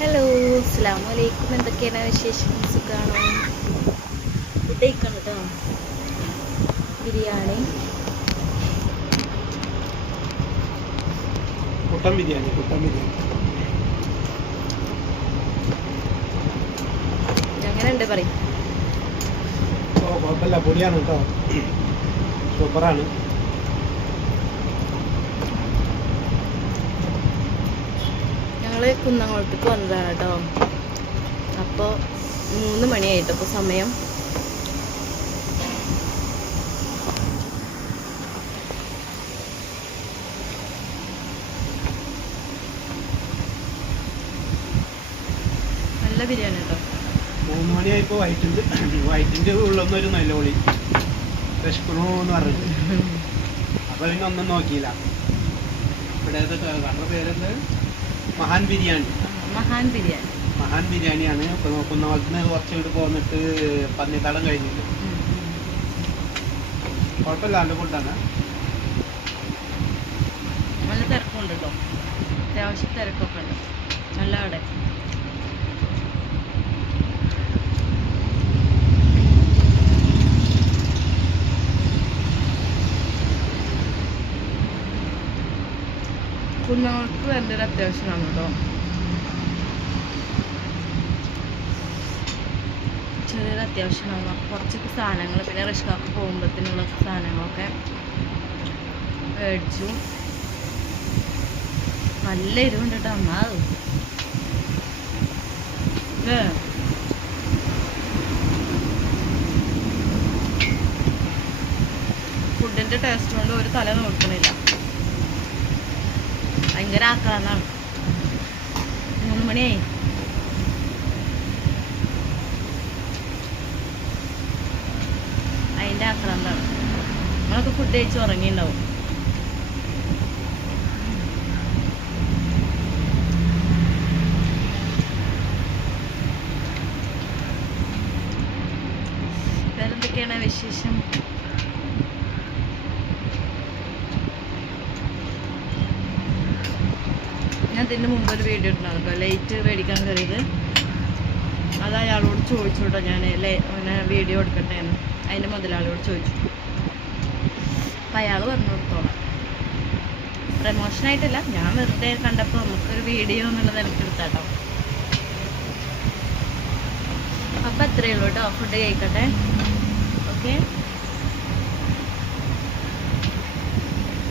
Hello അസ്സാം വലൈക്കും എന്തൊക്കെയാണ് വിശേഷം? സുഖമാണോ ഫുഡ് കഴിക്കണം കേട്ടോ ബിരിയാണി. കുട്ടൻ ബിരിയാണി കുട്ടൻ ബിരിയാണി. എങ്ങനെയുണ്ട് പറയും. ഓ കുഴപ്പമില്ല. പൊടിയാണ് കേട്ടോ. സൂപ്പറാണ്. ഞങ്ങൾ കുന്നംകുളത്തേക്ക് വന്നതാണ് കേട്ടോ. അപ്പോൾ മൂന്ന് മണിയായിട്ട് അപ്പോൾ സമയം. നല്ല ബിരിയാണി കേട്ടോ. മൂന്ന് മണിയായപ്പോൾ വൈറ്റിന്റെ വൈറ്റിന്റെ ഉള്ളൊന്നൊരു നല്ല ഒളി വിശക്കണോന്ന് പറഞ്ഞു അപ്പോൾ പിന്നെ ഒന്നും നോക്കിയില്ല. ഇവിടെ കണ്ട പേരെന്ത്? മഹാൻ ബിരിയാണി. മഹാൻ ബിരിയാണി. മഹാൻ ബിരിയാണിയാണ്. ഇപ്പൊ നോക്കുന്ന കുറച്ച് ഇങ്ങോട്ട് പോന്നിട്ട് പന്നിത്താളം കഴിഞ്ഞിട്ട്. കുഴപ്പമില്ല നല്ല ഫുഡാണ്. നല്ല തിരക്കുണ്ട് കേട്ടോ അത്യാവശ്യം തിരക്കൊക്കെ ഉണ്ട്. നല്ല അവിടെ. കുന്നങ്ങൾക്ക് ഒരു അത്യാവശ്യമാണ് കേട്ടോ. ചെറിയൊരു അത്യാവശ്യമാണ്. കുറച്ചൊക്കെ സാധനങ്ങൾ പിന്നെ റിഷ്കാക്ക് പോകുമ്പോഴത്തേനുള്ള സാധനങ്ങളൊക്കെ മേടിച്ചു. നല്ല എരിവുണ്ട് കേട്ടോ അമ്മാ ഏ ഫുഡിന്റെ ടേസ്റ്റ് കൊണ്ട് ഒരു തല നോക്കണില്ല. ഭയങ്കര ആക്രാന്താണ് മൂന്ന് മണിയായി. അതിന്റെ ആക്രാന്താണ് നമ്മളൊക്കെ ഫുഡ് കഴിച്ച് ഉറങ്ങിണ്ടാവും. വേറെന്തൊക്കെയാണ് വിശേഷം? ഞാൻ ഇതിന് മുമ്പ് ഒരു വീഡിയോ ഉണ്ടായിരുന്നു ലൈറ്റ് മേടിക്കാൻ കയറിയത് അത് അയാളോട് ചോദിച്ചു കേട്ടോ ഞാൻ അങ്ങനെ വീഡിയോ എടുക്കട്ടെ എന്ന്. അതിന്റെ മുതലാളിയോട് ചോദിച്ചു. അപ്പം അയാൾ പറഞ്ഞു കൊടുത്തോളാം പ്രമോഷനായിട്ടില്ല ഞാൻ വെറുതെ കണ്ടപ്പോൾ നമുക്കൊരു വീഡിയോ എന്നുള്ളത് എനിക്ക് എടുത്താട്ടോ അപ്പം അത്രയേ ഉള്ളൂ കേട്ടോ. ഫുഡ് കഴിക്കട്ടെ. ഓക്കെ